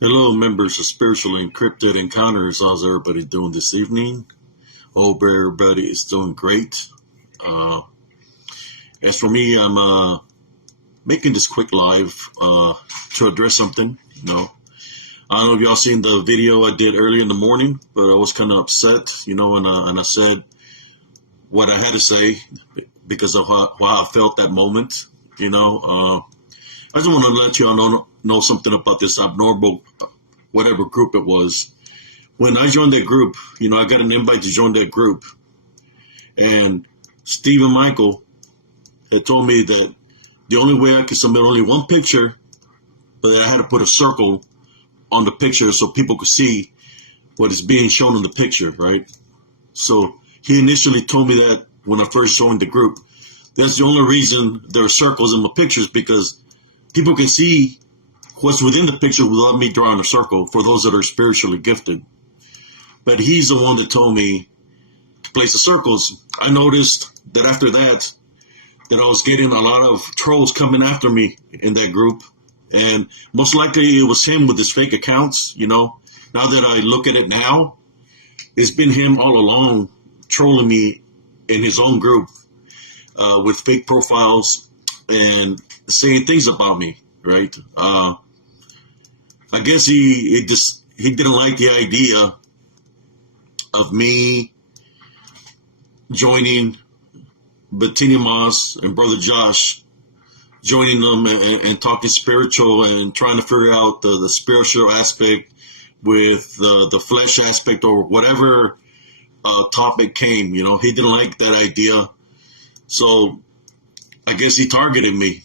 Hello, members of Spiritually Encrypted Encounters. How's everybody doing this evening? Hope everybody is doing great. Uh, as for me, I'm making this quick live to address something. I don't know if y'all seen the video I did early in the morning, but I was kind of upset, and I said what I had to say because of how I felt that moment. I just want to let y'all know something about this abnormal, whatever group it was. When I joined that group, I got an invite to join that group, and Steve and Michael had told me that the only way I could submit only one picture, but I had to put a circle on the picture so people could see what is being shown in the picture, right? So he initially told me that when I first joined the group. That's the only reason there are circles in my pictures, because people can see what's within the picture without me drawing a circle for those that are spiritually gifted. But he's the one that told me to place the circles. I noticed that after that I was getting a lot of trolls coming after me in that group. And most likely it was him with his fake accounts, Now that I look at it now, it's been him all along trolling me in his own group with fake profiles and saying things about me, right? I guess he didn't like the idea of me joining Bettina Moss and Brother Josh, joining them and talking spiritual and trying to figure out the spiritual aspect with the flesh aspect or whatever topic came. He didn't like that idea. So I guess he targeted me,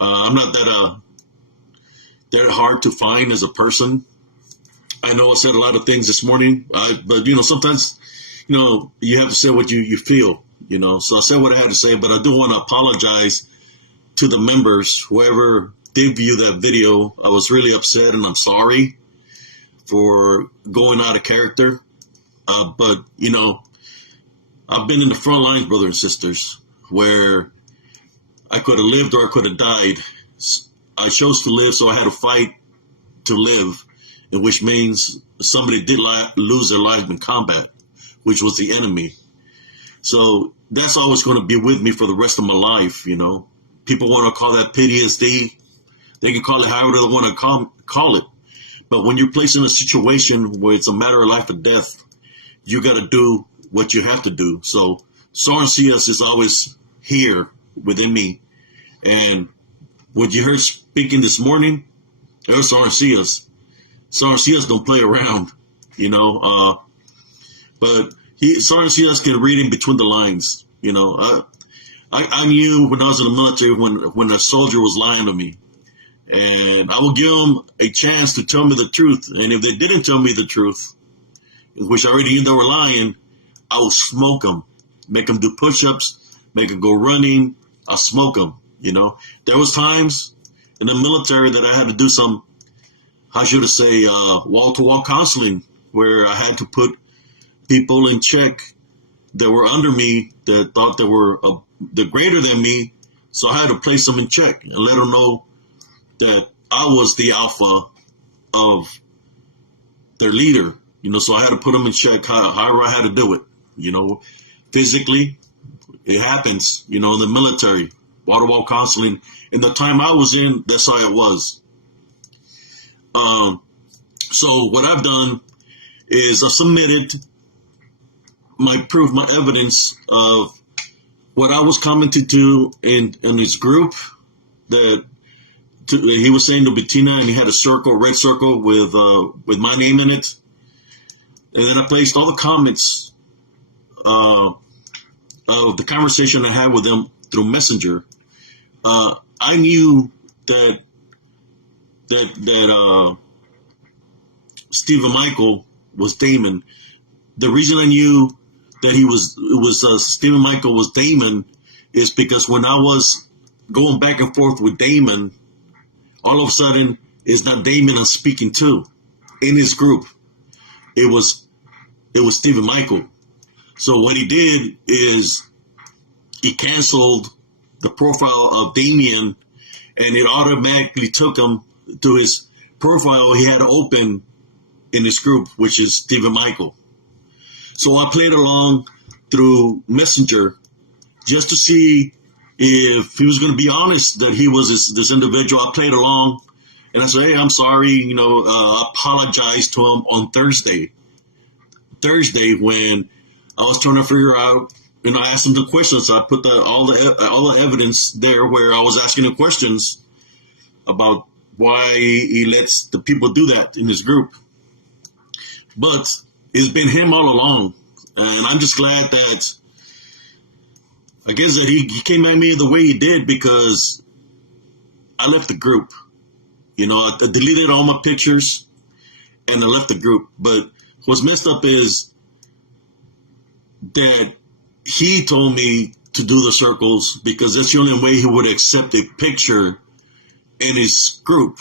I'm not that hard to find as a person. I know I said a lot of things this morning, but sometimes, you have to say what you feel, So I said what I had to say, but I do want to apologize to the members, whoever did view that video. I was really upset, and I'm sorry for going out of character. But I've been in the front lines, brothers and sisters, where I could have lived or I could have died. I chose to live, so I had to fight to live, which means somebody did lose their life in combat, which was the enemy. So that's always going to be with me for the rest of my life, People want to call that PTSD. They can call it however they want to call it. But when you're placed in a situation where it's a matter of life or death, you got to do what you have to do. So Soren CS is always here within me. And what you heard speaking this morning, there's Soren CS. Soren CS don't play around, but Soren CS can read in between the lines. I knew when I was in the military when a soldier was lying to me. And I would give them a chance to tell me the truth. And if they didn't tell me the truth, which I already knew they were lying, I would smoke them, make them do push-ups, make them go running. I'll smoke them, There was times in the military that I had to do some, how should I say, wall-to-wall counseling, where I had to put people in check that were under me, that thought they were they're greater than me. So I had to place them in check and let them know that I was the alpha of their leader, so I had to put them in check however I had to do it, physically. It happens, in the military, wall-to-wall counseling. In the time I was in, that's how it was. So what I've done is I submitted my proof, my evidence of what I was commented to in his group, that he was saying to Bettina, and he had a circle, red circle with my name in it. And then I placed all the comments of the conversation I had with them through Messenger. I knew that Steve and Michael was Damon. The reason I knew that Steve and Michael was Damon is because when I was going back and forth with Damon, all of a sudden, it's not Damon I'm speaking to in his group. It was Stephen Michael. So what he did is he canceled the profile of Damien, and it automatically took him to his profile he had open in this group, which is Stephen Michael. So I played along through Messenger just to see if he was going to be honest that he was this individual. I played along, and I said, hey, I'm sorry, I apologized to him on Thursday when I was trying to figure out, and I asked him the questions. So I put all the evidence there where I was asking the questions about why he lets the people do that in his group. But it's been him all along, and I'm just glad that I guess that he came at me the way he did, because I left the group. I deleted all my pictures and I left the group. But what's messed up is that he told me to do the circles because that's the only way he would accept a picture in his group.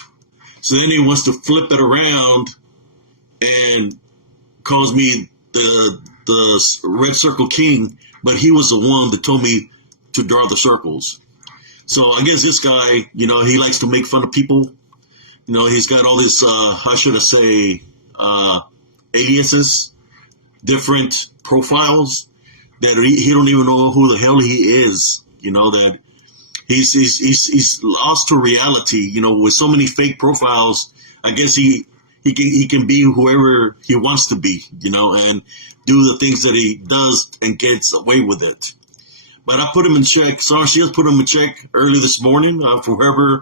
So then he wants to flip it around and calls me the red circle king, but he was the one that told me to draw the circles. So I guess this guy, he likes to make fun of people. He's got all this, how should I say, aliases, different profiles that he don't even know who the hell he is. That he's lost to reality. With so many fake profiles, I guess he can be whoever he wants to be. And do the things that he does and gets away with it. But I put him in check. Sarcias put him in check early this morning for whoever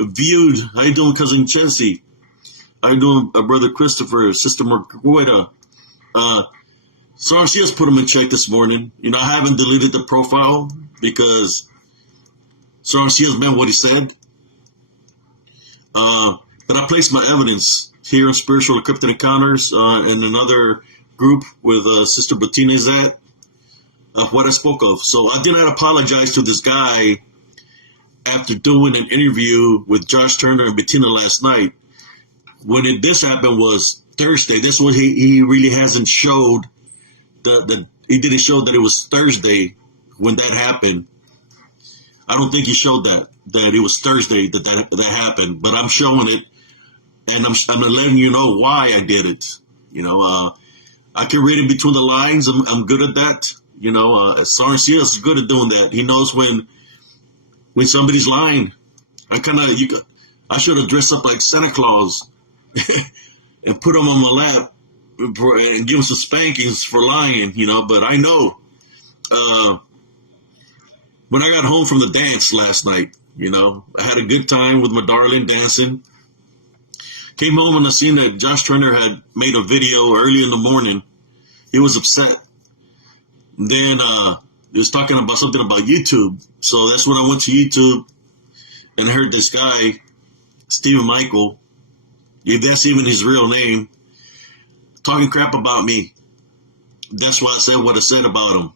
viewed. How you doing, Cousin Chelsea? How you doing, Brother Christopher, Sister Marguerita? Sarcias put him in check this morning. I haven't deleted the profile because Sarcias meant what he said. But I placed my evidence here in Spiritual Encrypted Encounters in another group with Sister Bettina at of what I spoke of. So I did not apologize to this guy after doing an interview with Josh Turner and Bettina last night. When this happened was Thursday. This one he really hasn't showed that he didn't show that it was Thursday when that happened. I don't think he showed that it was Thursday that happened, but I'm showing it, and I'm letting you know why I did it. I can read it between the lines. I'm good at that. Sarcia is good at doing that. He knows when somebody's lying. I should have dressed up like Santa Claus and put him on my lap and give him some spankings for lying. But I know. When I got home from the dance last night, I had a good time with my darling dancing. Came home and I seen that Josh Turner had made a video early in the morning. He was upset. And then he was talking about something about YouTube. So that's when I went to YouTube and heard this guy, Stephen Michael, if that's even his real name, talking crap about me. That's why I said what I said about him.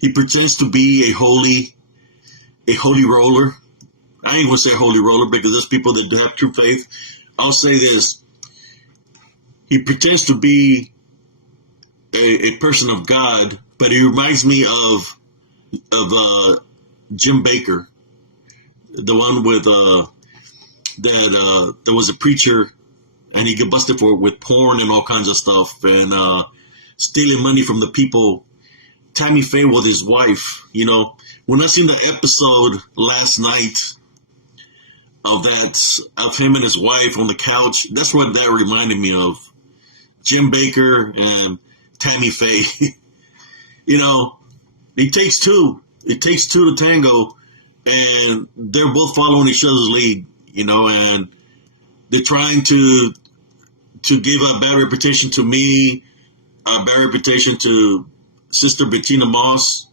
He pretends to be a holy roller. I ain't gonna say holy roller because there's people that have true faith. I'll say this: he pretends to be a person of God, but he reminds me of Jim Baker, the one with that was a preacher, and he got busted for with porn and all kinds of stuff, and stealing money from the people. Tammy Faye with his wife. When I seen the episode last night of him and his wife on the couch, that's what that reminded me of. Jim Baker and Tammy Faye. It takes two. It takes two to tango, and they're both following each other's lead, and they're trying to give a bad reputation to me, a bad reputation to Sister Bettina Moss,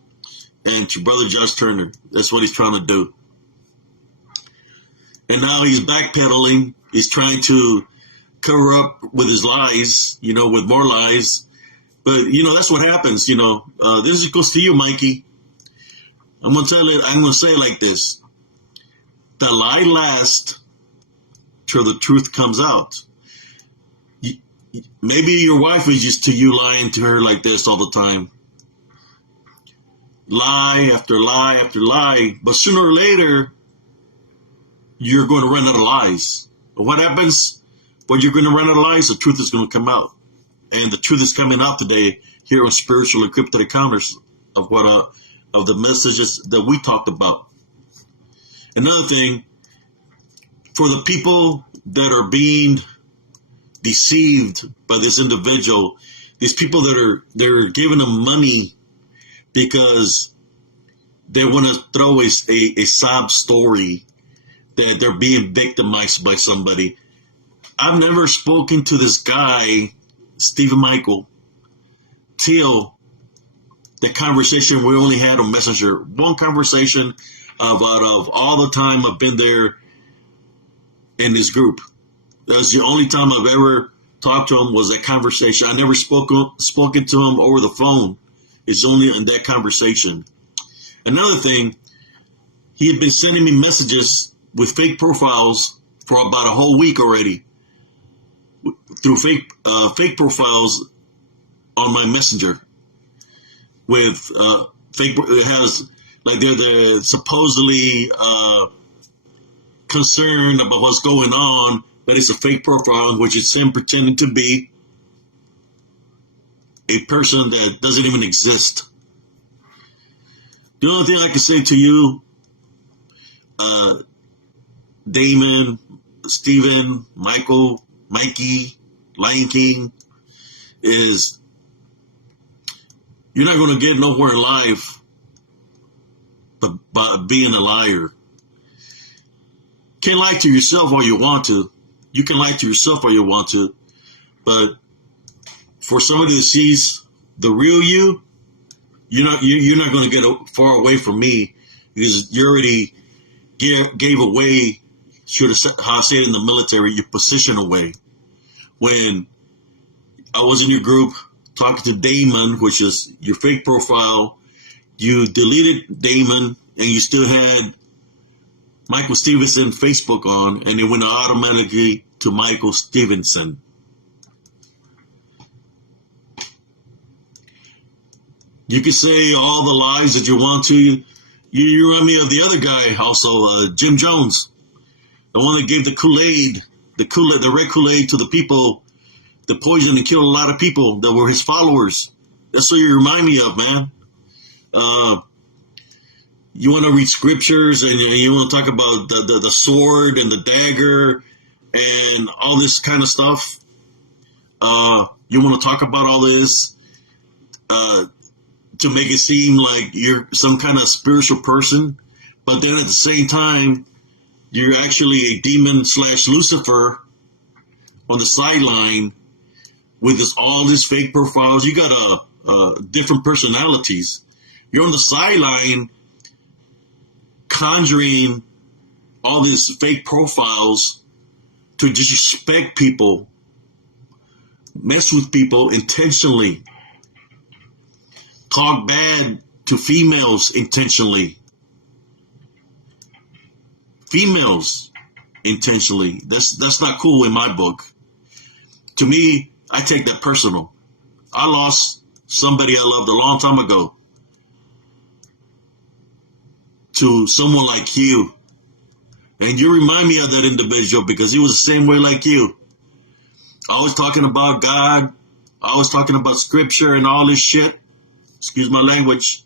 and to Brother Josh Turner. That's what he's trying to do. And now he's backpedaling. He's trying to cover up with his lies, with more lies. But, that's what happens, This goes to you, Mikey. I'm going to say it like this. The lie lasts till the truth comes out. Maybe your wife is used to you lying to her like this all the time. Lie after lie after lie. But sooner or later, you're going to run out of lies. But what happens when you're going to run out of lies? The truth is going to come out. And the truth is coming out today here on Spiritual Encrypted Encounters of of the messages that we talked about. Another thing, for the people that are being deceived by this individual, these people they're giving them money because they want to throw a sob story that they're being victimized by somebody. I've never spoken to this guy, Stephen Michael, till the conversation we only had on Messenger. One conversation out of all the time I've been there in this group. That's the only time I've ever talked to him was that conversation. I never spoken to him over the phone. It's only in that conversation. Another thing, he had been sending me messages with fake profiles for about a whole week already, through fake profiles on my Messenger. With fake, it has like they're supposedly concerned about what's going on, but it's a fake profile, which is him pretending to be a person that doesn't even exist. The only thing I can say to you, Damon, Stephen, Michael, Mikey, Lion King, is you're not going to get nowhere in life but by being a liar. Can't lie to yourself all you want to. You can lie to yourself all you want to, but for somebody that sees the real you, you're not going to get far away from me, because you already gave away, how I say it in the military, your position away. When I was in your group talking to Damon, which is your fake profile, you deleted Damon and you still had Michael Stevenson Facebook on, and it went automatically to Michael Stevenson. You can say all the lies that you want to. You remind me of the other guy also, Jim Jones, the one that gave the Kool-Aid, the red Kool-Aid to the people, the poison, and killed a lot of people that were his followers. That's what you remind me of, man. You want to read scriptures and you want to talk about the sword and the dagger and all this kind of stuff. You want to talk about all this to make it seem like you're some kind of spiritual person, but then at the same time, you're actually a demon / Lucifer on the sideline with all these fake profiles. You got different personalities. You're on the sideline conjuring all these fake profiles to disrespect people, mess with people intentionally, talk bad to females intentionally. Females intentionally. That's not cool in my book. To me, I take that personal. I lost somebody I loved a long time ago to someone like you. And you remind me of that individual because he was the same way like you. Always talking about God, always talking about scripture and all this shit. Excuse my language.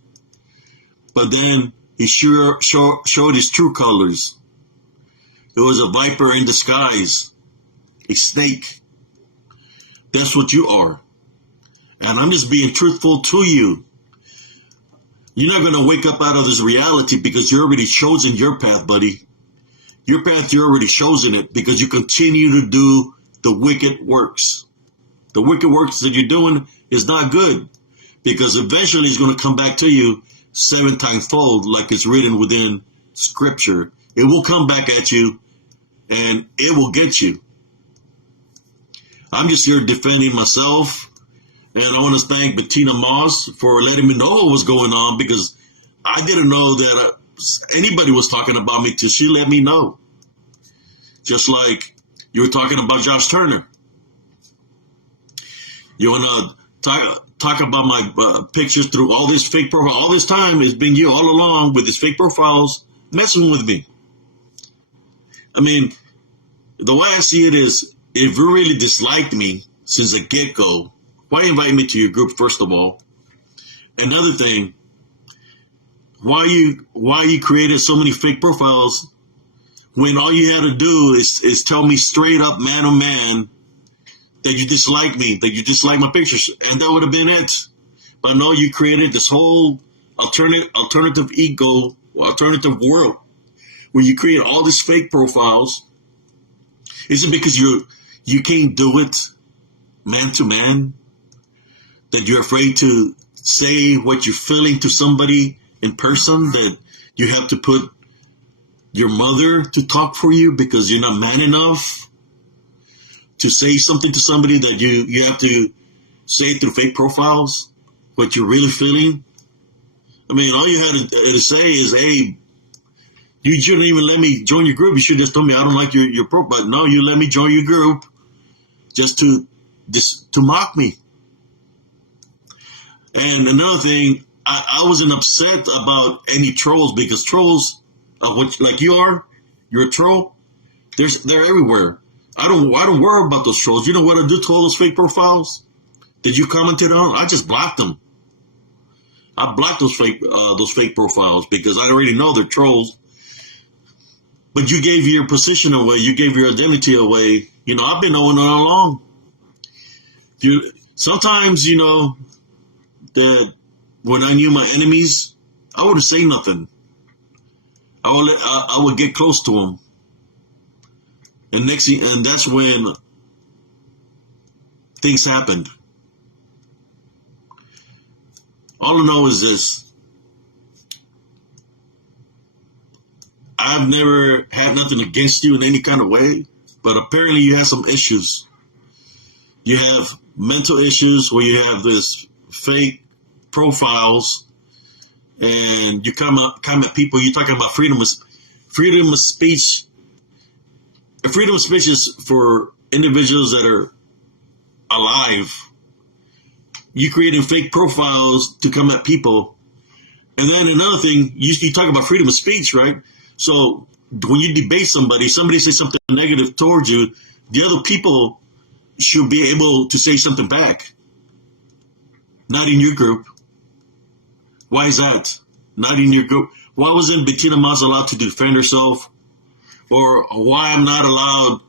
But then he sure showed his true colors. It was a viper in disguise, a snake. That's what you are. And I'm just being truthful to you. You're not going to wake up out of this reality because you're already chosen your path, buddy. Your path, you're already chosen it because you continue to do the wicked works. The wicked works that you're doing is not good because eventually it's going to come back to you 7 times fold like it's written within scripture. It will come back at you and it will get you. I'm just here defending myself. And I want to thank Bettina Moss for letting me know what was going on because I didn't know that anybody was talking about me till she let me know. Just like you were talking about Josh Turner. You want to talk about my pictures through all this fake profile. All this time it's been you all along with these fake profiles messing with me. I mean, the way I see it is, if you really disliked me since the get-go, why invite me to your group, first of all? Another thing, why you created so many fake profiles when all you had to do is tell me straight up, man oh man, that you dislike me, that you dislike my pictures, and that would have been it. But no, you created this whole alternative ego, alternative world, where you create all these fake profiles. Is it because you can't do it man to man? That you're afraid to say what you're feeling to somebody in person? That you have to put your mother to talk for you because you're not man enough to say something to somebody, that you have to say through fake profiles what you're really feeling? I mean, all you had to say is, hey, you shouldn't even let me join your group. You should just told me I don't like your profile. No, you let me join your group just to mock me. And another thing, I wasn't upset about any trolls, because trolls, like you're a troll. They're everywhere. I don't worry about those trolls. You know what I do to all those fake profiles that you commented on? I just blocked them. I blocked those fake profiles because I already know they're trolls. But you gave your position away. You gave your identity away. You know, I've been knowing all along. Sometimes, that when I knew my enemies, I wouldn't say nothing. I would get close to them. And that's when things happened. All I know is this: I've never had nothing against you in any kind of way, but apparently you have some issues. You have mental issues where you have this fake profiles, and you come at people. You're talking about freedom of speech. Freedom of speech is for individuals that are alive. You creating fake profiles to come at people. And then another thing, you talk about freedom of speech, right? So when you debate somebody says something negative towards you, the other people should be able to say something back. Not in your group. Why is that? Not in your group. Why wasn't Bettina Mas allowed to defend herself? Or why I'm not allowed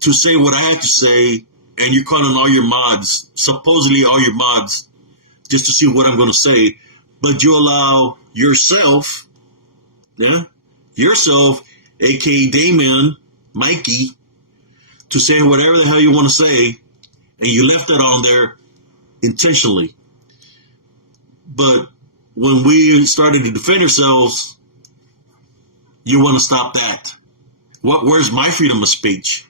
to say what I have to say, and you're calling all your mods, supposedly all your mods, just to see what I'm going to say. But you allow yourself, a.k.a. Damien, Mikey, to say whatever the hell you want to say, and you left that on there intentionally. But when we started to defend ourselves, you want to stop that. Where's my freedom of speech?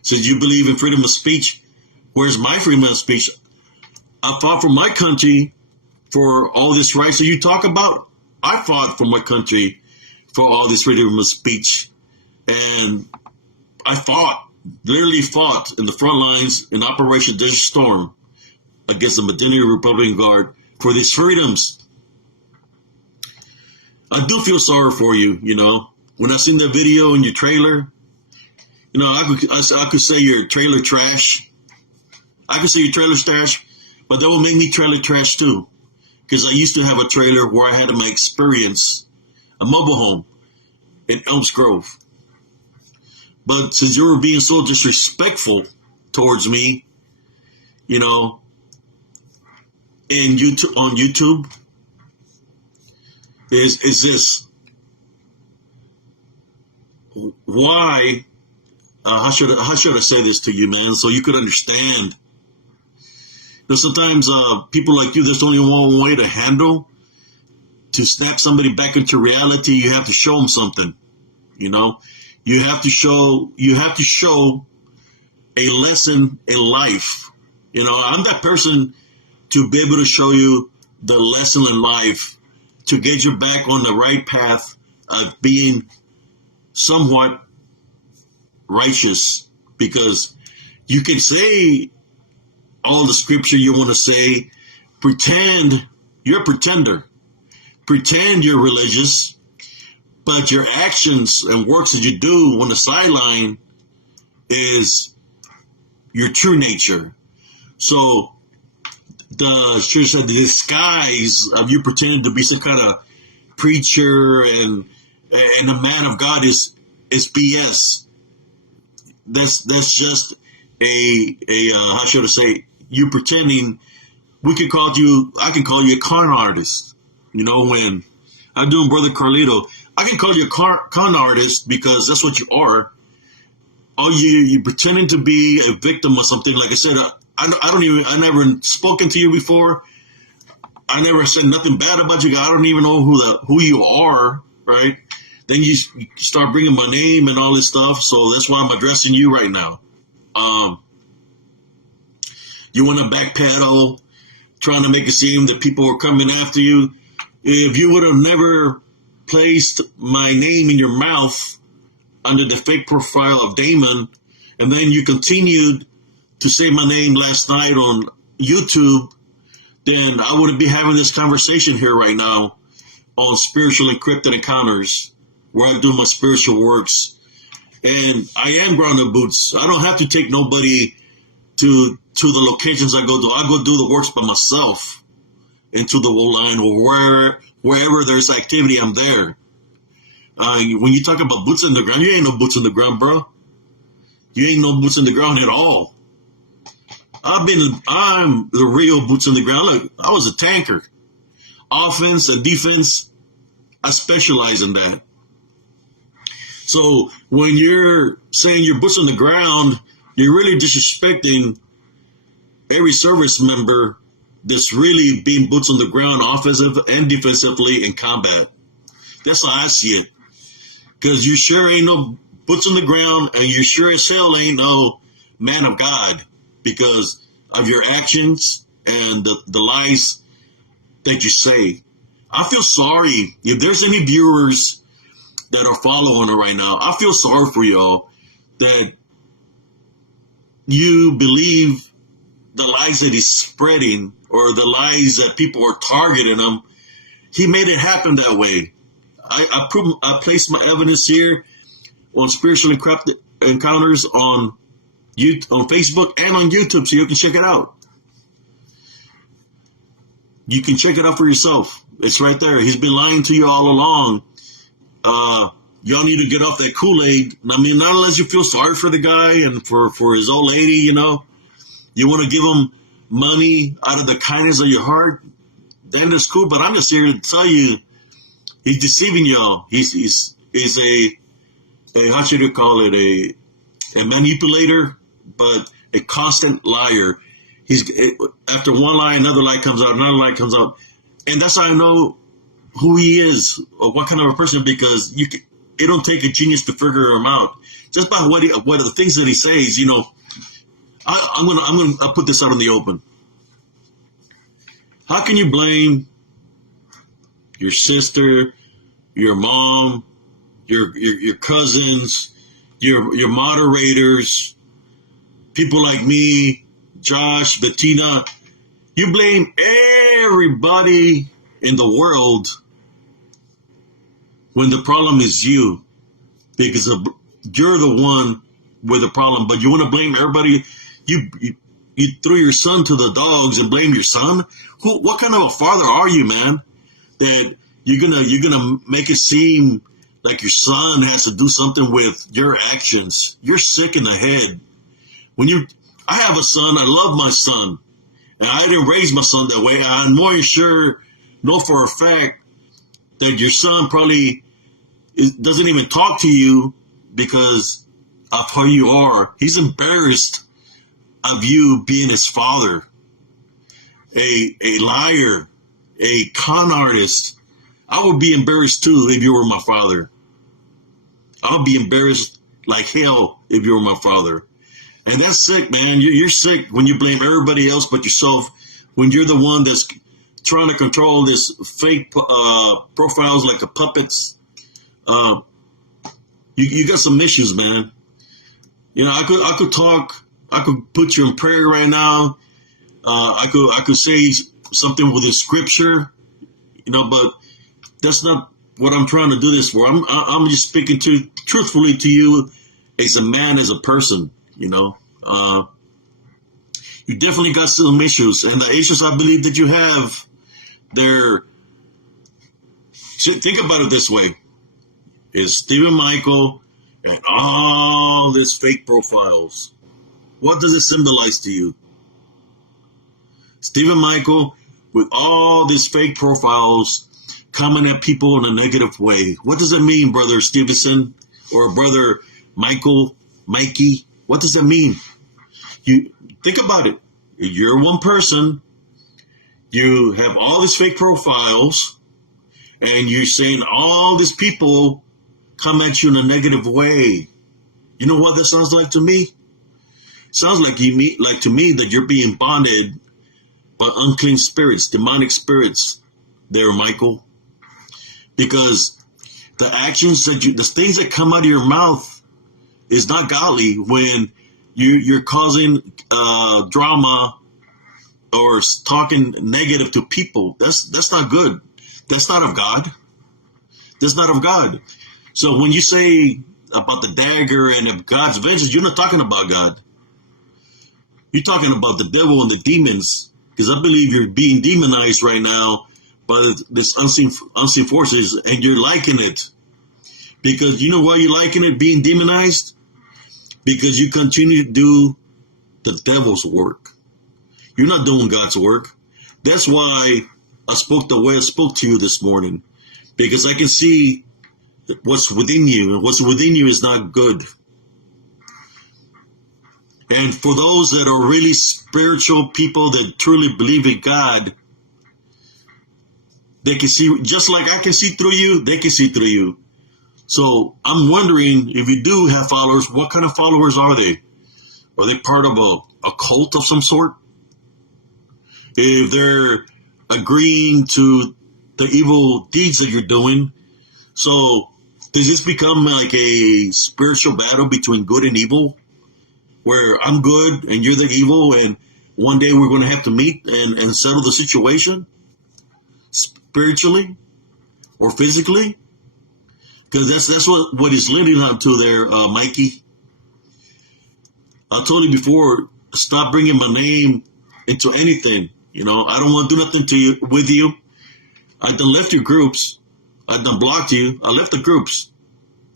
Since you believe in freedom of speech, where's my freedom of speech? I fought for my country for all this rights that you talk about. I fought for my country for all this freedom of speech. And I literally fought in the front lines in Operation Desert Storm against the Medina Republican Guard for these freedoms. I do feel sorry for you, When I seen that video in your trailer, I could say you're trailer trash. I could say you're trailer trash, but that would make me trailer trash too. Because I used to have a trailer where I had my experience, a mobile home in Elms Grove. But since you were being so disrespectful towards me, on YouTube, is this: why? How should I say this to you, man, so you could understand? Sometimes people like you, there's only one way to handle, to snap somebody back into reality. You have to show them something. You have to show a lesson in life. I'm that person to be able to show you the lesson in life, to get you back on the right path of being somewhat righteous. Because you can say all the scripture you want to say, pretend you're a pretender, pretend you're religious, but your actions and works that you do on the sideline is your true nature. So the disguise of you pretending to be some kind of preacher and a man of God is BS. That's just a how should I say, you pretending. I can call you a con artist. You know, when I'm doing Brother Carlito, I can call you a con artist because that's what you are. Oh, you pretending to be a victim or something. Like I said, I never spoken to you before. I never said nothing bad about you. I don't even know who you are, right? Then you start bringing my name and all this stuff. So that's why I'm addressing you right now. You want to backpedal, trying to make it seem that people are coming after you. If you would have never placed my name in your mouth under the fake profile of Damon, and then you continued to say my name last night on YouTube, then I wouldn't be having this conversation here right now on Spiritual Encrypted Encounters, where I do my spiritual works. And I am grounded boots. I don't have to take nobody to the locations I go to. I go do the works by myself into the whole line, or wherever there's activity, I'm there. When you talk about boots in the ground, you ain't no boots in the ground, bro. You ain't no boots in the ground at all. I'm the real boots in the ground. Look, I was a tanker. Offense and defense, I specialize in that. So when you're saying you're boots on the ground, you're really disrespecting every service member that's really being boots on the ground, offensive and defensively in combat. That's how I see it. Because you sure ain't no boots on the ground, and you sure as hell ain't no man of God because of your actions and the lies that you say. I feel sorry if there's any viewers that are following it right now. I feel sorry for y'all that you believe the lies that he's spreading or the lies that people are targeting him. He made it happen that way. I placed my evidence here on Spiritual Encounters on Facebook and on YouTube, so you can check it out. You can check it out for yourself. It's right there. He's been lying to you all along. Y'all need to get off that Kool-Aid. I mean, not unless you feel sorry for the guy and for his old lady, you know. You want to give him money out of the kindness of your heart, then that's cool. But I'm just here to tell you, he's deceiving y'all. He's a how should you call it, a manipulator, but a constant liar. After one lie, another lie comes out, another lie comes out, and that's how I know who he is or what kind of a person, because it don't take a genius to figure him out just by what are the things that he says. You know, I'm gonna put this out in the open. How can you blame your sister, your mom, your cousins, your moderators, people like me, Josh, Bettina? You blame everybody in the world when the problem is you, because you're the one with the problem. But you want to blame everybody. You threw your son to the dogs and blame your son. What kind of a father are you, man? That you're gonna make it seem like your son has to do something with your actions. You're sick in the head. I have a son. I love my son, and I didn't raise my son that way. I'm more sure, know for a fact, that your son probably doesn't even talk to you because of how you are. He's embarrassed of you being his father, a liar, a con artist. I would be embarrassed too if you were my father. I would be embarrassed like hell if you were my father. And that's sick, man. You're sick when you blame everybody else but yourself, when you're the one that's trying to control this fake profiles like the puppets. You got some issues, man. You know, I could talk. I could put you in prayer right now. I could say something within scripture, you know, but that's not what I'm trying to do this for. I'm just speaking truthfully to you as a man, as a person. You know, you definitely got some issues, and the issues I believe that you have, they're. Think about it this way: is Stephen Michael and all these fake profiles? What does it symbolize to you? Stephen Michael with all these fake profiles coming at people in a negative way. What does it mean, Brother Stevenson or Brother Mikey? What does that mean? You think about it. You're one person. You have all these fake profiles, and you're saying all these people come at you in a negative way. You know what that sounds like to me? Sounds like to me that you're being bonded by unclean spirits, demonic spirits there, Michael. Because the actions the things that come out of your mouth is not godly when you're causing drama or talking negative to people. That's not good. That's not of God. That's not of God. So when you say about the dagger and of God's vengeance, you're not talking about God. You're talking about the devil and the demons, because I believe you're being demonized right now by this unseen forces, and you're liking it. Because you know why you're liking it, being demonized? Because you continue to do the devil's work. You're not doing God's work. That's why I spoke the way I spoke to you this morning, because I can see what's within you, and what's within you is not good. And for those that are really spiritual people that truly believe in God, they can see, just like I can see through you, they can see through you. So I'm wondering, if you do have followers, what kind of followers are they? Are they part of a cult of some sort? If they're agreeing to the evil deeds that you're doing, so does this become like a spiritual battle between good and evil, where I'm good and you're the evil, and one day we're going to have to meet and settle the situation spiritually or physically? Because that's what it's leading up to there, Mikey. I told you before, stop bringing my name into anything. You know, I don't want to do nothing with you. I done left your groups. I done blocked you. I left the groups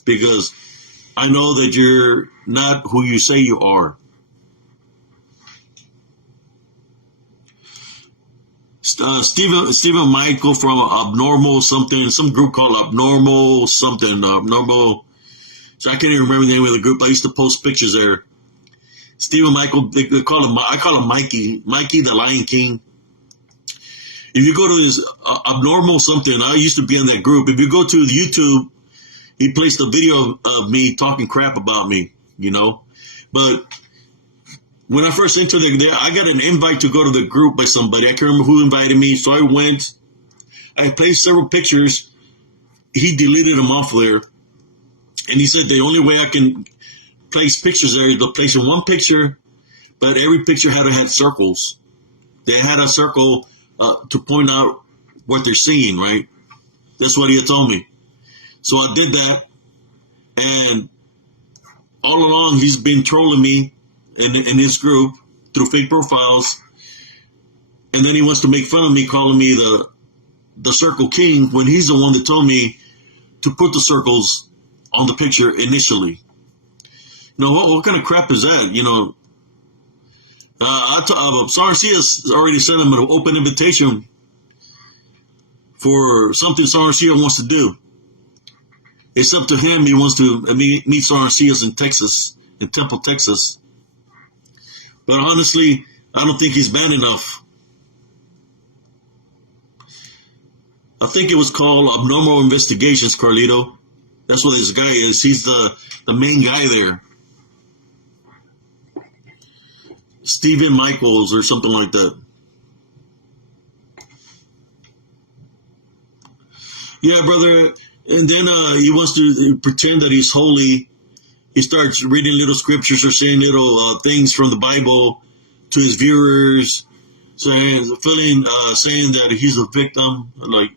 because I know that you're not who you say you are. Stephen Michael from Abnormal something, some group called Abnormal something, Abnormal. So I can't even remember the name of the group. I used to post pictures there. Stephen Michael, they call him, I call him Mikey, the Lion King. If you go to this Abnormal something, I used to be in that group. If you go to YouTube, he placed a video of me talking crap about me, you know. But when I first entered there, I got an invite to go to the group by somebody. I can't remember who invited me, so I went. I placed several pictures. He deleted them off there. And he said the only way I can place pictures there is to place in one picture, but every picture had to have circles. They had a circle to point out what they're seeing, right? That's what he had told me. So I did that, and all along he's been trolling me in his group through fake profiles, and then he wants to make fun of me, calling me the Circle King, when he's the one that told me to put the circles on the picture initially. You know, what kind of crap is that? You know, Sarcia's already sent him an open invitation for something Sarcia wants to do. It's up to him. He wants to meet Sarcia's in Texas, in Temple, Texas. But honestly, I don't think he's bad enough. I think it was called Abnormal Investigations, Carlito. That's what this guy is. He's the main guy there. Stephen Michaels or something like that. Yeah, brother. And then he wants to pretend that he's holy. He starts reading little scriptures or saying little things from the Bible to his viewers, saying that he's a victim. Like,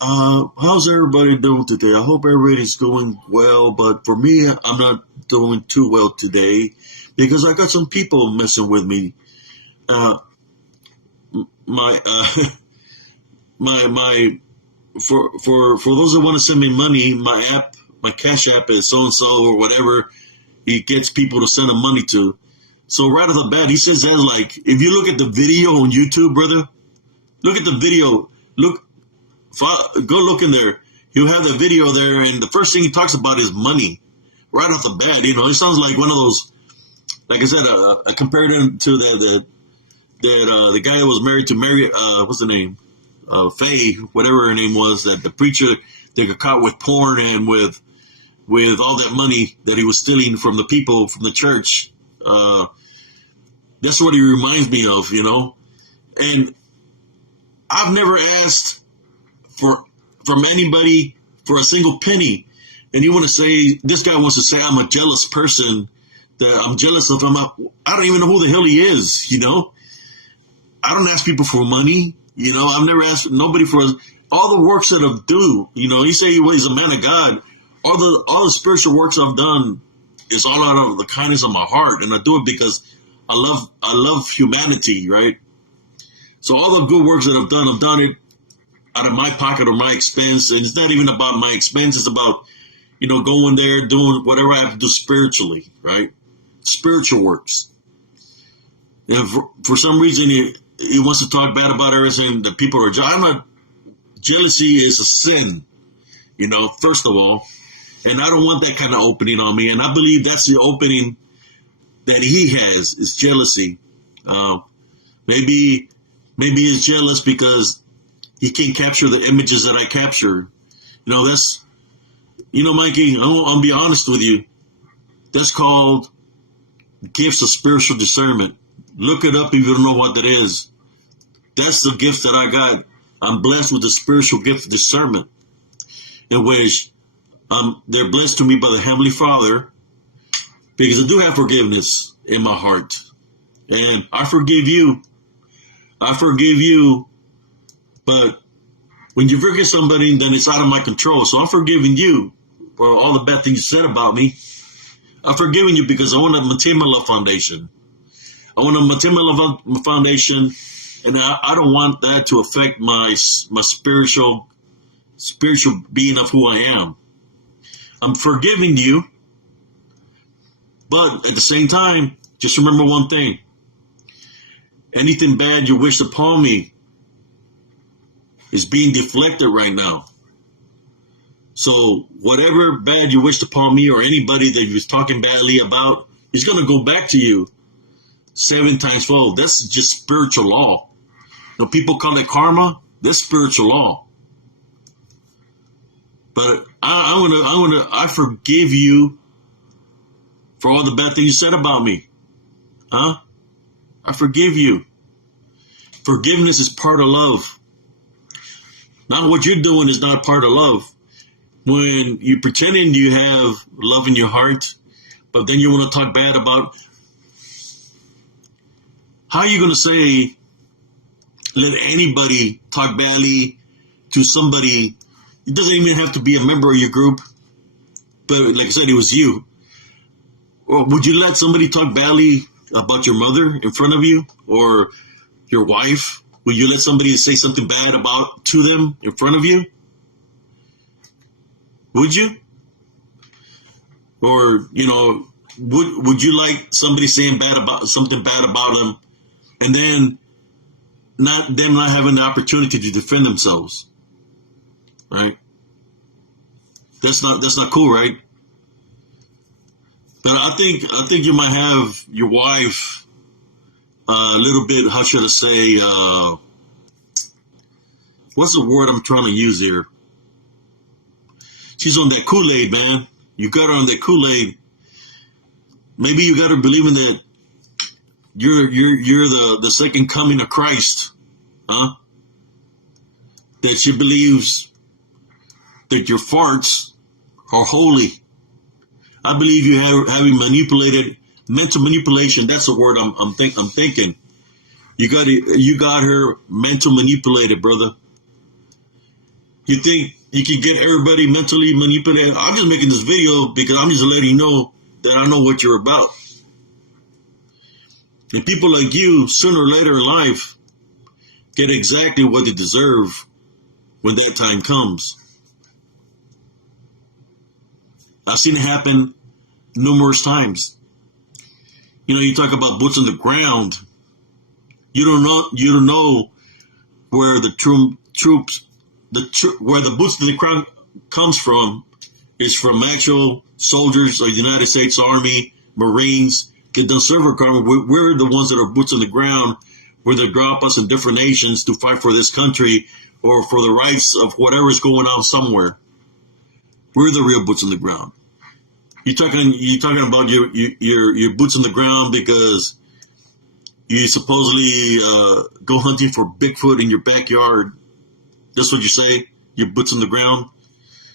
How's everybody doing today? I hope everybody's going well, but for me, I'm not doing too well today because I got some people messing with me. Uh, my, my, for those that want to send me money, my Cash App is so and so or whatever. He gets people to send him money to. So right off the bat, he says that like, if you look at the video on YouTube, brother, look at the video. Go look in there. He'll have the video there, and the first thing he talks about is money. Right off the bat, it sounds like one of those. Like I said, I compared him to the guy that was married to Mary. What's the name? Faye, whatever her name was. That the preacher they got caught with porn and with all that money that he was stealing from the people from the church. That's what he reminds me of, And I've never asked from anybody for a single penny. And you want to say, this guy wants to say I'm a jealous person, that I'm jealous of him. I don't even know who the hell he is, I don't ask people for money, I've never asked nobody for all the works that I do. You say he's a man of God. All the spiritual works I've done is all out of the kindness of my heart, and I do it because I love humanity, right? So all the good works that I've done it out of my pocket or my expense, and it's not even about my expense. It's about going there, doing whatever I have to do spiritually, right? Spiritual works. And for some reason, he wants to talk bad about everything that people are. Jealousy is a sin, first of all. And I don't want that kind of opening on me. And I believe that's the opening that he has, is jealousy. Maybe he's jealous because he can't capture the images that I capture. Mikey, I'll be honest with you. That's called gifts of spiritual discernment. Look it up if you don't know what that is. That's the gift that I got. I'm blessed with the spiritual gift of discernment, in which they're blessed to me by the Heavenly Father, because I do have forgiveness in my heart. And I forgive you. But when you forgive somebody, then it's out of my control. So I'm forgiving you for all the bad things you said about me. I'm forgiving you because I want to maintain my love foundation. I want to maintain my love foundation, and I don't want that to affect my spiritual being of who I am. I'm forgiving you, but at the same time, just remember one thing. Anything bad you wish upon me is being deflected right now. So whatever bad you wished upon me or anybody that you're talking badly about, is going to go back to you 7 times fold. That's just spiritual law. People call it karma. That's spiritual law. But I forgive you for all the bad things you said about me. I forgive you. Forgiveness is part of love. Now what you're doing is not part of love. When you're pretending you have love in your heart, but then you want to talk bad about, how are you going to say, let anybody talk badly to somebody? It doesn't even have to be a member of your group, but like I said, it was you. Or would you let somebody talk badly about your mother in front of you, or your wife? Would you let somebody say something bad to them in front of you? Would you? Or, would you like somebody saying something bad about them, and then not having the opportunity to defend themselves? Right? That's not cool, right? But I think you might have your wife a little bit, how should I say, what's the word I'm trying to use here? She's on that Kool-Aid, man. You got her on that Kool-Aid. Maybe you got her believing that you're the second coming of Christ, huh? That she believes that your farts are holy. I believe you having mental manipulation. That's the word I'm thinking. You got her mental manipulated, brother. You think you can get everybody mentally manipulated? I'm just making this video because I'm just letting you know that I know what you're about. And people like you, sooner or later in life, get exactly what they deserve when that time comes. I've seen it happen numerous times. You talk about boots on the ground. You don't know where the troops, where the boots on the ground comes from. Is from actual soldiers of the United States Army, Marines. Get done serve requirement. We're the ones that are boots on the ground, where they drop us in different nations to fight for this country or for the rights of whatever's going on somewhere. We're the real boots on the ground. You're talking about your boots on the ground because you supposedly go hunting for Bigfoot in your backyard. That's what you say. Your boots on the ground.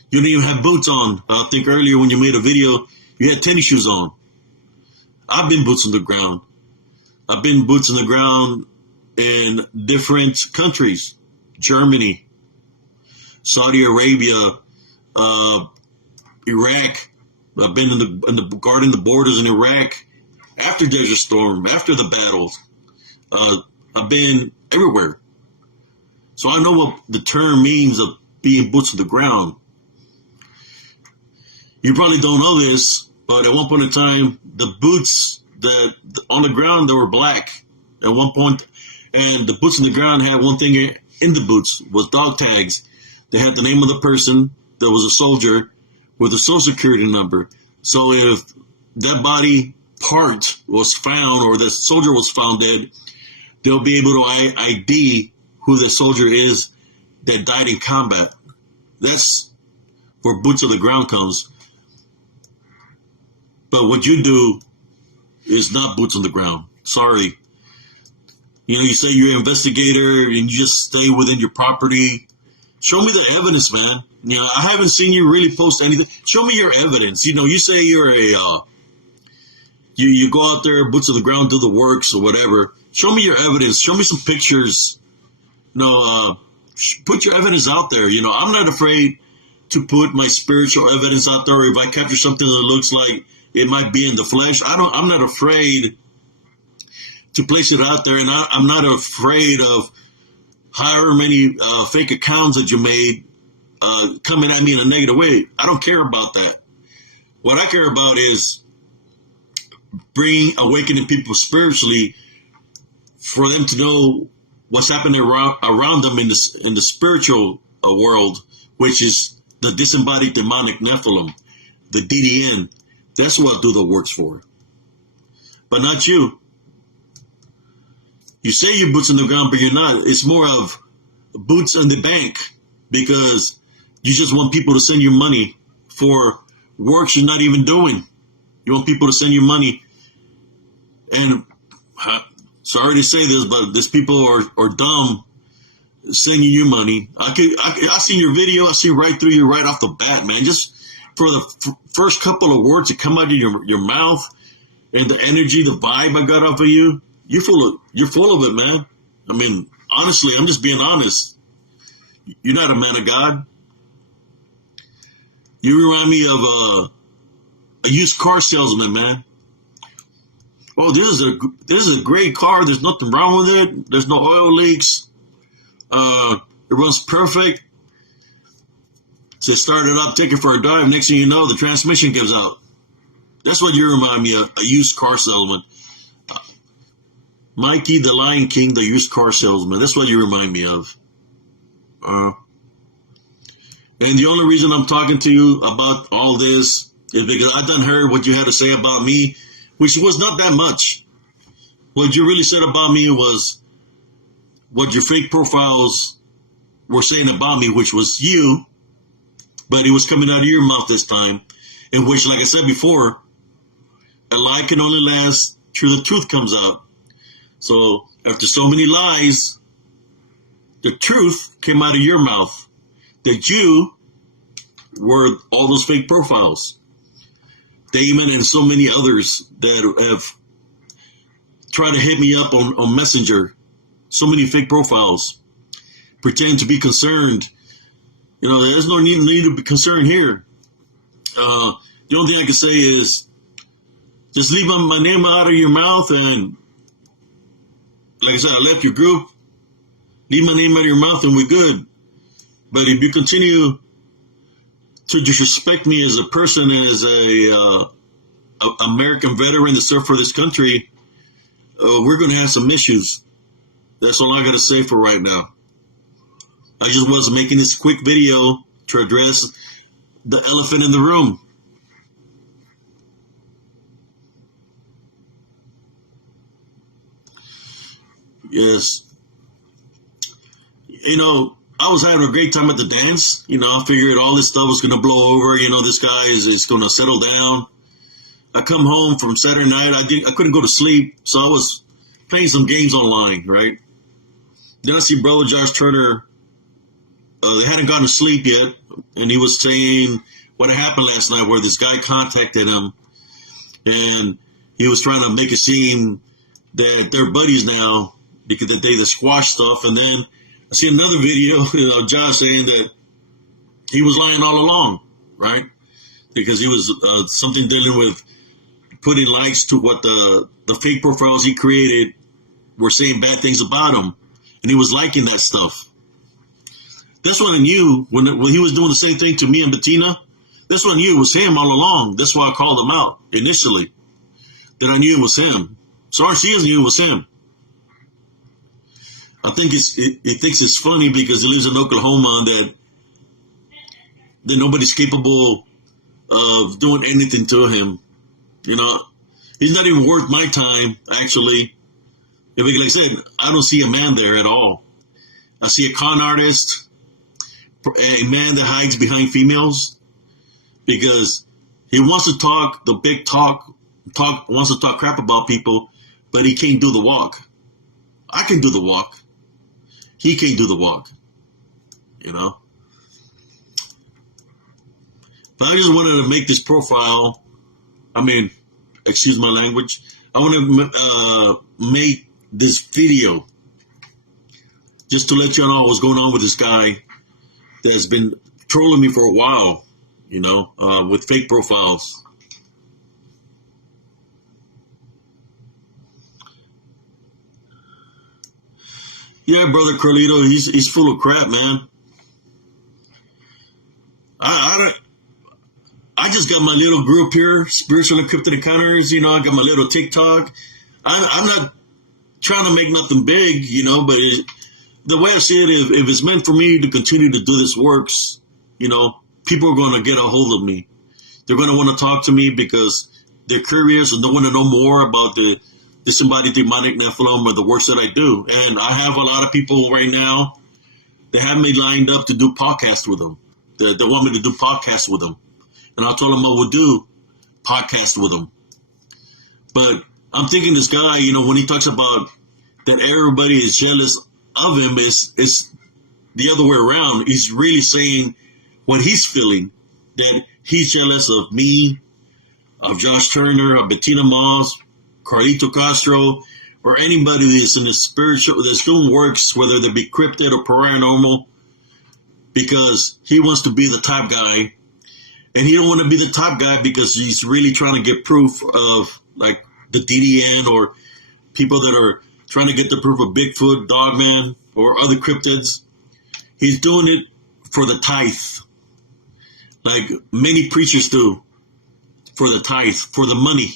You didn't even have boots on. I think earlier when you made a video, you had tennis shoes on. I've been boots on the ground. I've been boots on the ground in different countries. Germany, Saudi Arabia, Iraq. I've been in the guarding the borders in Iraq after Desert Storm, after the battles. I've been everywhere. So I know what the term means of being boots on the ground. You probably don't know this, but at one point in time, the boots that on the ground, they were black at one point, and the boots on the ground had one thing in the boots was dog tags. They had the name of the person that was a soldier with a social security number. So if that body part was found or that soldier was found dead, they'll be able to ID who the soldier is that died in combat. That's where boots on the ground comes. But what you do is not boots on the ground. Sorry. You say you're an investigator and you just stay within your property. Show me the evidence, man. I haven't seen you really post anything. Show me your evidence. You say you're you go out there, boots on the ground, do the works or whatever. Show me your evidence. Show me some pictures. Put your evidence out there. I'm not afraid to put my spiritual evidence out there. If I capture something that looks like it might be in the flesh, I'm not afraid to place it out there, and I'm not afraid of however many fake accounts that you made coming at me in a negative way. I don't care about that. What I care about is awakening people spiritually, for them to know what's happening around them in the spiritual world, which is the disembodied demonic Nephilim, the DDN. That's what I do the works for. But not you. You say you're boots on the ground, but you're not. It's more of boots in the bank because you just want people to send you money for works you're not even doing. You want people to send you money. And sorry to say this, but these people are dumb sending you money. I seen your video. I see right through you right off the bat, man. Just for the first couple of words that come out of your mouth and the energy, the vibe I got off of you, you're full of it, man. I mean, honestly, I'm just being honest. You're not a man of God. You remind me of a used car salesman, man. Oh, this is a great car. There's nothing wrong with it. There's no oil leaks. It runs perfect. So start it up, take it for a drive. Next thing you know, the transmission gives out. That's what you remind me of, a used car salesman. Mikey, the Lion King, the used car salesman. That's what you remind me of. And the only reason I'm talking to you about all this is because I done heard what you had to say about me, which was not that much. What you really said about me was what your fake profiles were saying about me, which was you, but it was coming out of your mouth this time, in which, like I said before, a lie can only last till the truth comes out. So after so many lies, the truth came out of your mouth, that you were all those fake profiles. Damon and so many others that have tried to hit me up on Messenger. So many fake profiles. Pretend to be concerned There's no need to be concerned here. The only thing I can say is just leave my name out of your mouth, and like I said, I left your group. Leave my name out of your mouth, and we're good. But if you continue to disrespect me as a person and as a American veteran that served for this country, we're going to have some issues. That's all I got to say for right now. I just was making this quick video to address the elephant in the room. Yes. I was having a great time at the dance. I figured all this stuff was going to blow over. This guy is going to settle down. I come home from Saturday night. I couldn't go to sleep, so I was playing some games online, right? Then I see Brother Josh Turner. They hadn't gotten to sleep yet, and he was saying what happened last night where this guy contacted him, and he was trying to make it seem that they're buddies now because they squashed stuff. And then I see another video, Josh saying that he was lying all along, right? Because he was something dealing with putting likes to what the fake profiles he created were saying bad things about him, and he was liking that stuff. That's when I knew when he was doing the same thing to me and Bettina. That's when I knew it was him all along. That's why I called him out initially. That I knew it was him. So Arceus knew it was him. I think he thinks it's funny because he lives in Oklahoma and that nobody's capable of doing anything to him. He's not even worth my time, actually. Like I said, I don't see a man there at all. I see a con artist, a man that hides behind females because he wants to talk the big talk, wants to talk crap about people, but he can't do the walk. I can do the walk. He can't do the walk. But I just wanted to make this profile. Excuse my language. I want to make this video just to let you know what's going on with this guy that's been trolling me for a while, with fake profiles. Yeah, Brother Carlito, he's full of crap, man. I just got my little group here, Spiritual Encrypted Encounters. I got my little TikTok. I'm not trying to make nothing big, but the way I see it, if it's meant for me to continue to do this works, people are going to get a hold of me. They're going to want to talk to me because they're curious and they want to know more about the disembodied demonic Nephilim or the works that I do. And I have a lot of people right now that have me lined up to do podcasts with them. They want me to do podcasts with them. And I told them I would do podcasts with them. But I'm thinking this guy, when he talks about that everybody is jealous of him, it's the other way around. He's really saying what he's feeling, that he's jealous of me, of Josh Turner, of Bettina Moss, Carlito Castro, or anybody that's in the spiritual, that's doing works, whether they be cryptid or paranormal, because he wants to be the top guy. And he don't want to be the top guy because he's really trying to get proof of, like, the DDN or people that are trying to get the proof of Bigfoot, Dogman, or other cryptids. He's doing it for the tithe, like many preachers do, for the tithe, for the money.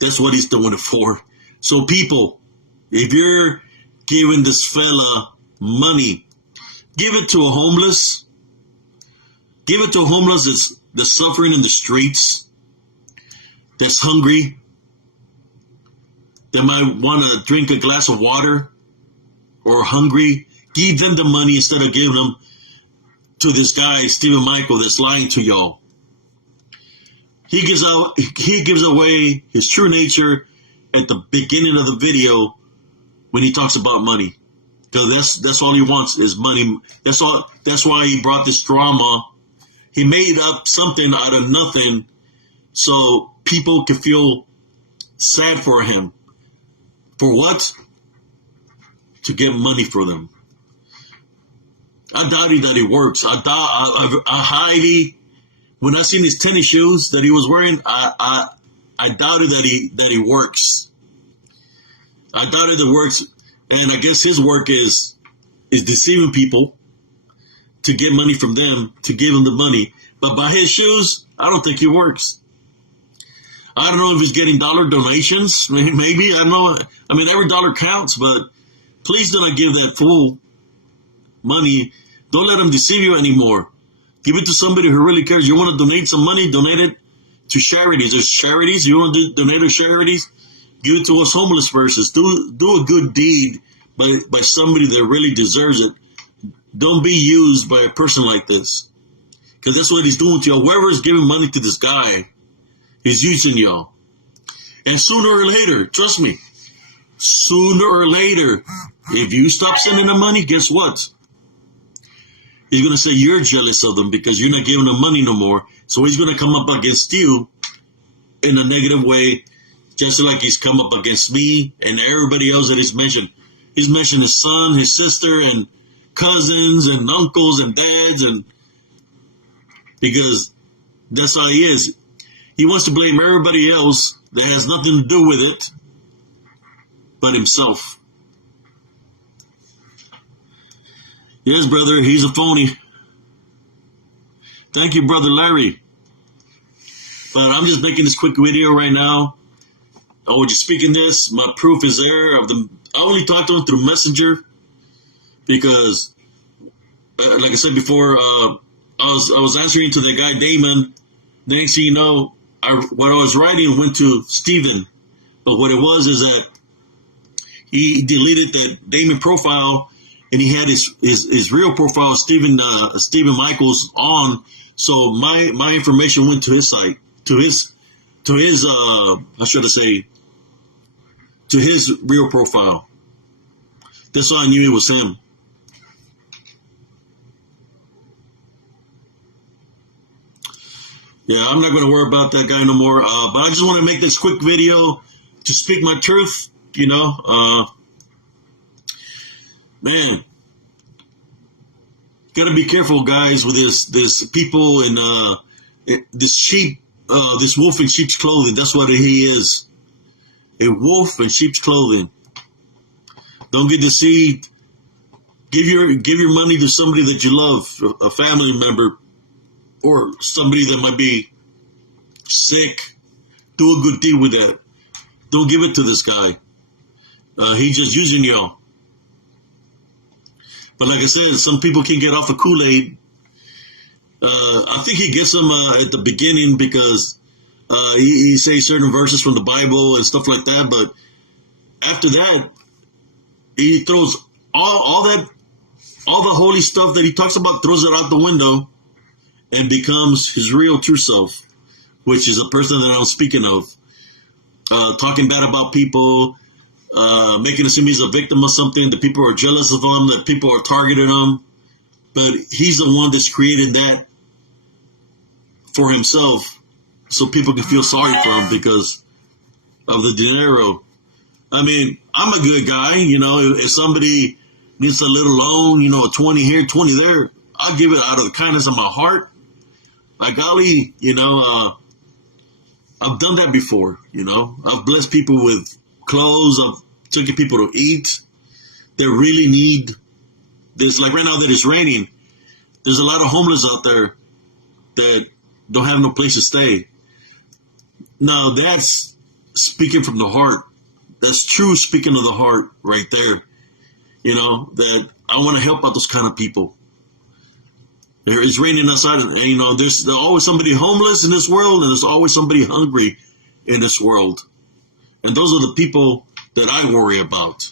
That's what he's doing it for. So people, if you're giving this fella money, give it to a homeless. Give it to a homeless that's suffering in the streets, that's hungry, that might want to drink a glass of water, or hungry. Give them the money instead of giving them to this guy, Stephen Michael, that's lying to y'all. He gives away his true nature at the beginning of the video when he talks about money. Because that's all he wants is money. That's why he brought this drama. He made up something out of nothing so people could feel sad for him. For what? To get money for them. I doubted that it works. I highly, when I seen his tennis shoes that he was wearing, I doubted that he works. I doubted it works, and I guess his work is deceiving people to get money from them, to give them the money. But by his shoes, I don't think he works. I don't know if he's getting dollar donations. Maybe. I don't know. I mean, every dollar counts, but please do not give that fool money. Don't let him deceive you anymore. Give it to somebody who really cares. You want to donate some money? Donate it to charities. There's charities. You want to donate to charities? Give it to us homeless persons. Do a good deed by somebody that really deserves it. Don't be used by a person like this. Because that's what he's doing to y'all. Whoever is giving money to this guy, he's using y'all. And sooner or later, trust me, sooner or later, if you stop sending them money, guess what? He's going to say you're jealous of them because you're not giving them money no more. So he's going to come up against you in a negative way, just like he's come up against me and everybody else that he's mentioned. He's mentioned his son, his sister, and cousins, and uncles, and dads, and because that's how he is. He wants to blame everybody else that has nothing to do with it but himself. Yes, brother, he's a phony. Thank you, Brother Larry. But I'm just making this quick video right now. I was just speaking this. My proof is there. I only talked to him through Messenger because, like I said before, I was answering to the guy Damon. The next thing you know, what I was writing went to Steven. But what it was is that he deleted that Damon profile and he had his real profile, Steven Michaels, on. So my information went to his site, to his how should I say, to his real profile. That's how I knew it was him. Yeah, I'm not going to worry about that guy no more. But I just want to make this quick video to speak my truth. You know, man, gotta be careful, guys, with this people and this sheep, this wolf in sheep's clothing. That's what he is, a wolf in sheep's clothing. Don't get deceived. Give your money to somebody that you love, a family member, or somebody that might be sick. Do a good deed with that. Don't give it to this guy. He's just using y'all. But like I said, some people can get off the Kool-Aid. I think he gets them at the beginning because he says certain verses from the Bible and stuff like that. But after that, he throws all the holy stuff that he talks about, throws it out the window and becomes his real true self, which is a person that I'm speaking of. Talking bad about people, making it seem he's a victim of something, that people are jealous of him, that people are targeting him. But he's the one that's created that for himself so people can feel sorry for him because of the dinero. I mean, I'm a good guy, you know. If somebody needs a little loan, you know, a 20 here, 20 there, I'll give it out of the kindness of my heart. By golly, you know, I've done that before, you know. I've blessed people with clothes. I've taken people to eat. They really need this. Like right now that it's raining, there's a lot of homeless out there that don't have no place to stay. Now that's speaking from the heart. That's true speaking of the heart right there. You know, that I want to help out those kind of people. It's raining outside, and you know, there's always somebody homeless in this world, and there's always somebody hungry in this world. And those are the people that I worry about.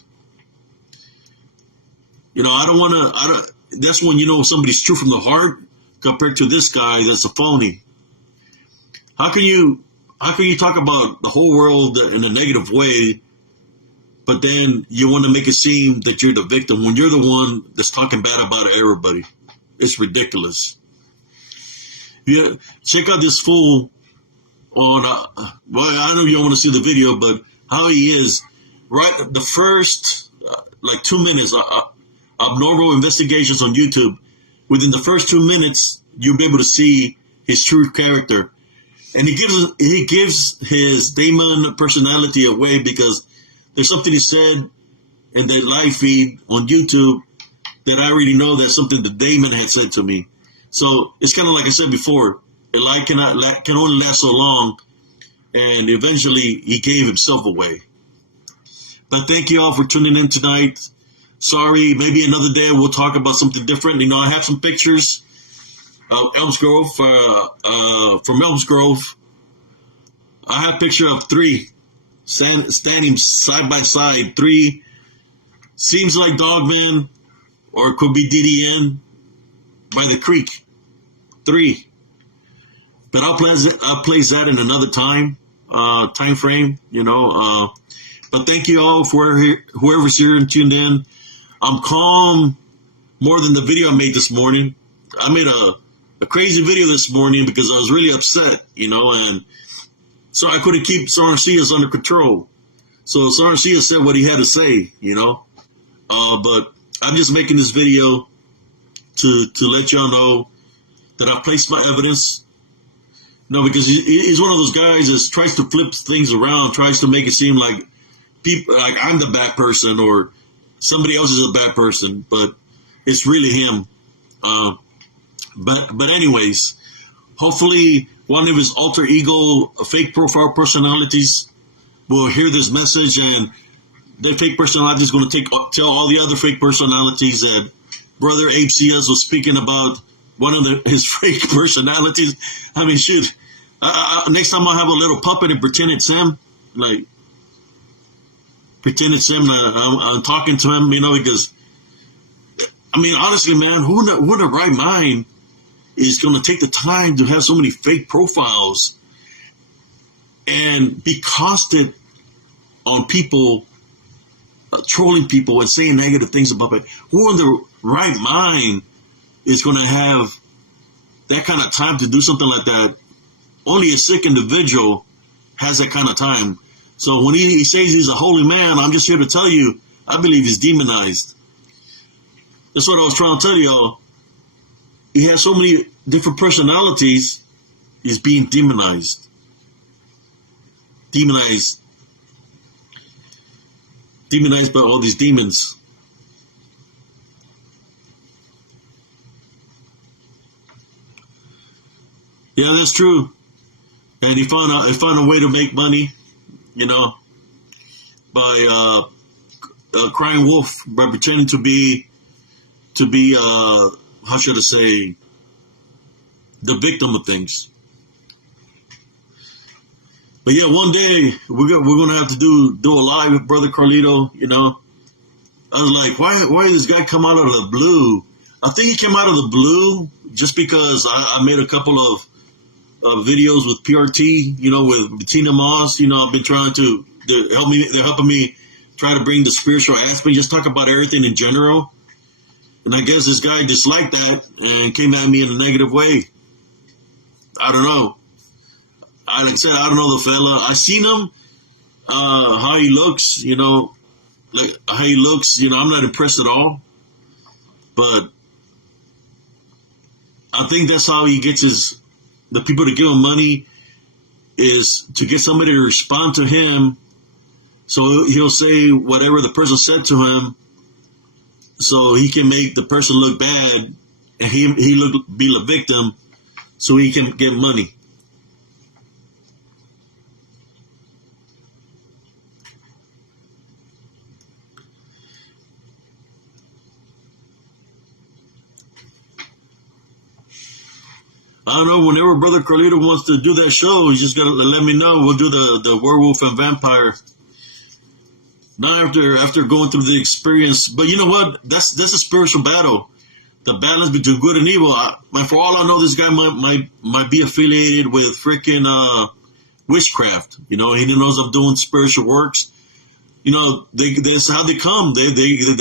You know, I don't want to, that's when you know somebody's true from the heart compared to this guy that's a phony. How can you talk about the whole world in a negative way, but then you want to make it seem that you're the victim when you're the one that's talking bad about everybody? It's ridiculous. Yeah, check out this fool on, well, I know you don't want to see the video, but how he is, right, the first, like 2 minutes, abnormal investigations on YouTube, within the first 2 minutes, you'll be able to see his true character. And he gives his demon personality away because there's something he said in the live feed on YouTube that I already know that's something the demon had said to me. So it's kind of like I said before, a lie can only last so long, and eventually he gave himself away. But thank you all for tuning in tonight. Sorry, maybe another day we'll talk about something different. You know, I have some pictures of Elms Grove, from Elms Grove. I have a picture of 3 standing side by side. 3 seems like Dogman, or it could be DDN by the creek. 3. But I'll place that in another time frame, you know. But thank you all for whoever's here and tuned in. I'm calm more than the video I made this morning. I made a crazy video this morning because I was really upset, you know, and so I couldn't keep Sarnacias under control. So Sarnacias said what he had to say, you know. But I'm just making this video to let y'all know that I placed my evidence. No, because he's one of those guys that tries to flip things around, tries to make it seem like people, like I'm the bad person or somebody else is a bad person, but it's really him. But anyways, hopefully one of his alter ego, fake profile personalities will hear this message, and the fake personality is going to tell all the other fake personalities that Brother Abe Ciaz was speaking about one of his fake personalities. I mean, shoot. Next time I'll have a little puppet and pretend it's him. Like, pretend it's him. I'm talking to him, you know, because, I mean, honestly, man, who in the right mind is going to take the time to have so many fake profiles and be constant on people, trolling people and saying negative things about it? Who in the right mind is going to have that kind of time to do something like that? Only a sick individual has that kind of time. So when he says he's a holy man, I'm just here to tell you, I believe he's demonized. That's what I was trying to tell y'all. He has so many different personalities, he's being demonized. Demonized by all these demons. Yeah, that's true. And he found a way to make money, you know, by crying wolf, by pretending to be how should I say, the victim of things. But yeah, one day we're gonna have to do a live with Brother Carlito. You know, I was like, why did this guy come out of the blue? I think he came out of the blue just because I made a couple of videos with PRT, you know, with Bettina Moss. You know, I've been trying to they're helping me try to bring the spiritual aspect, just talk about everything in general. And I guess this guy disliked that and came at me in a negative way. I don't know. Like I said, I don't know the fella. I seen him, how he looks, you know, like how he looks, you know, I'm not impressed at all. But I think that's how he gets the people to give him money, is to get somebody to respond to him. So he'll say whatever the person said to him, so he can make the person look be the victim, so he can get money. I don't know, whenever Brother Carlito wants to do that show, he's just got to let me know. We'll do the werewolf and vampire. Now after going through the experience. But you know what? That's a spiritual battle. The balance between good and evil. For all I know, this guy might be affiliated with freaking witchcraft. You know, he knows I'm doing spiritual works. You know, that's how they come. They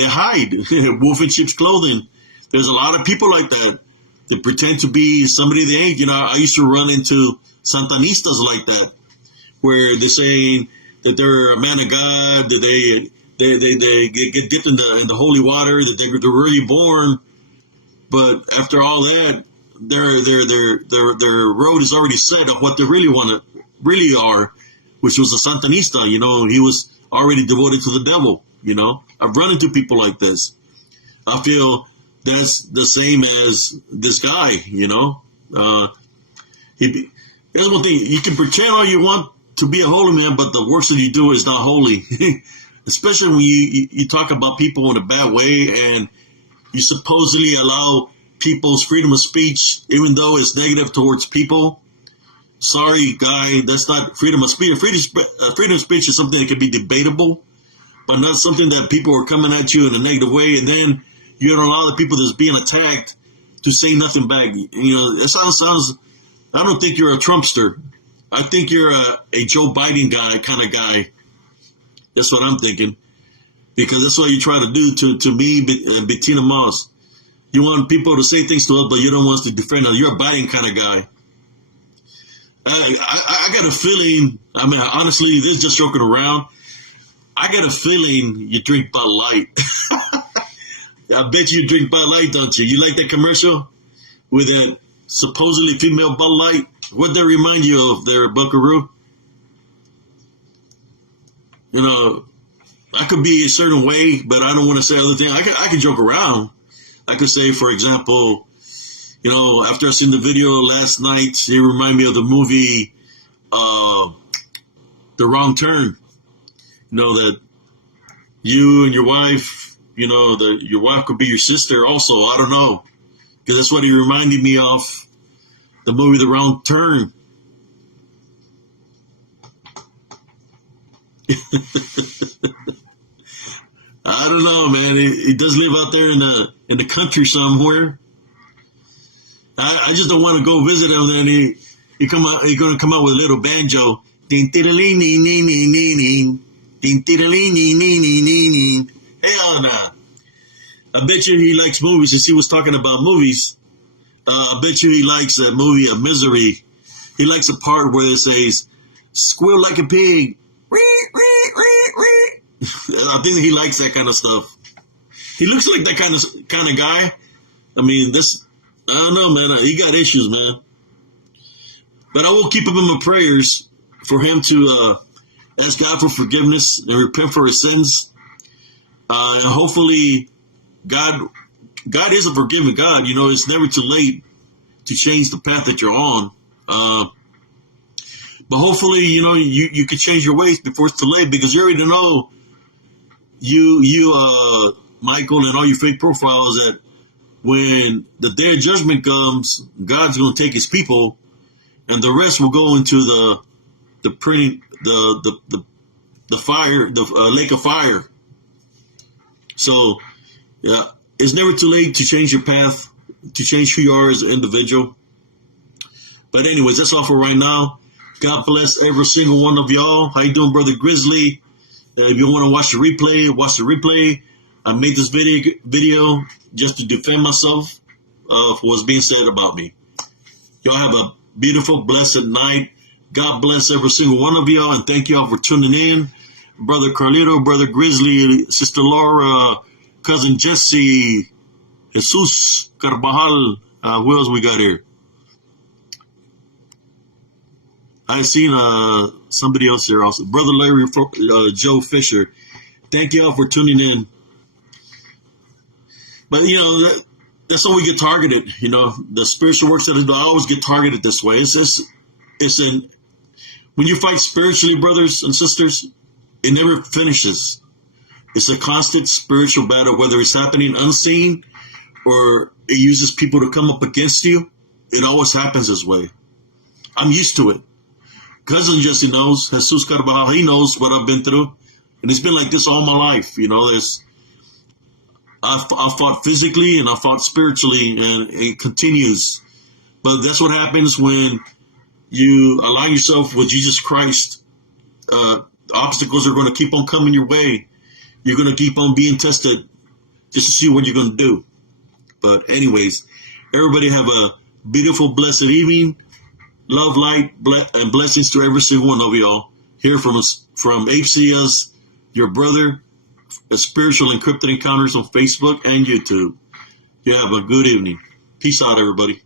hide. Wolf in sheep's clothing. There's a lot of people like that. They pretend to be somebody they ain't. You know, I used to run into Santanistas like that, where they're saying that they're a man of God, that they get dipped in the holy water, that they're really born But after all that, their road is already set of what they really are, which was a Santanista. You know, he was already devoted to the devil. You know, I've run into people like this. I feel that's the same as this guy. You know, there's one thing, you can pretend all you want to be a holy man, but the works that you do is not holy. Especially when you talk about people in a bad way and you supposedly allow people's freedom of speech, even though it's negative towards people. Sorry, guy, that's not freedom of speech. Freedom of speech is something that can be debatable, but not something that people are coming at you in a negative way, and then you don't allow the people that's being attacked to say nothing back. You know, it sounds. I don't think you're a Trumpster. I think you're a Joe Biden guy, kind of guy. That's what I'm thinking. Because that's what you try to do to me, Bettina Moss. You want people to say things to us, but you don't want us to defend us. You're a Biden kind of guy. I got a feeling, I mean, honestly, this is just joking around. I got a feeling you drink Bud Light. I bet you drink Bud Light, don't you? You like that commercial with that supposedly female Bud Light? What'd that remind you of there, Buckaroo? You know, I could be a certain way, but I don't want to say other things. I could joke around. I could say, for example, you know, after I seen the video last night, it reminded me of the movie The Wrong Turn. You know, that you and your wife, you know, your wife could be your sister also. I don't know. Because that's what he reminded me of, the movie The Wrong Turn. I don't know, man. He does live out there in the country somewhere. I just don't want to go visit him. Then he's going to come out with a little banjo. Hell nah. I bet you he likes movies, since he was talking about movies. I bet you he likes that movie of Misery. He likes a part where it says, "Squeal like a pig." I think he likes that kind of stuff. He looks like that kind of guy. I mean, I don't know, man. He got issues, man. But I will keep him in my prayers for him to ask God for forgiveness and repent for his sins. And hopefully, God is a forgiving God. You know, it's never too late to change the path that you're on. But hopefully, you know, you can change your ways before it's too late, because you already know, Michael, and all you fake profiles, that when the day of judgment comes, God's going to take his people, and the rest will go into the fire, the lake of fire. So, yeah, it's never too late to change your path, to change who you are as an individual. But anyways, that's all for right now. God bless every single one of y'all. How you doing, Brother Grizzly? If you want to watch the replay. I made this video just to defend myself for what's being said about me. Y'all have a beautiful, blessed night. God bless every single one of y'all, and thank y'all for tuning in. Brother Carlito, Brother Grizzly, Sister Laura, Cousin Jesse, Jesus Carvajal. Who else we got here? I seen somebody else here also. Brother Larry, Joe Fisher. Thank y'all for tuning in. But, you know, that's how we get targeted. You know, the spiritual works that I do, I always get targeted this way. When you fight spiritually, brothers and sisters, it never finishes. It's a constant spiritual battle, whether it's happening unseen or it uses people to come up against you. It always happens this way. I'm used to it. Cousin Jesse knows, Jesus Carvajal, he knows what I've been through. And it's been like this all my life. You know, I fought physically and I fought spiritually, and it continues. But that's what happens when you align yourself with Jesus Christ. Obstacles are going to keep on coming your way. You're going to keep on being tested just to see what you're going to do. But anyways, everybody have a beautiful, blessed evening. Love, light, and blessings to every single one of y'all. Here from HCS, your brother, Spiritual Encrypted Encounters on Facebook and YouTube. You have a good evening. Peace out, everybody.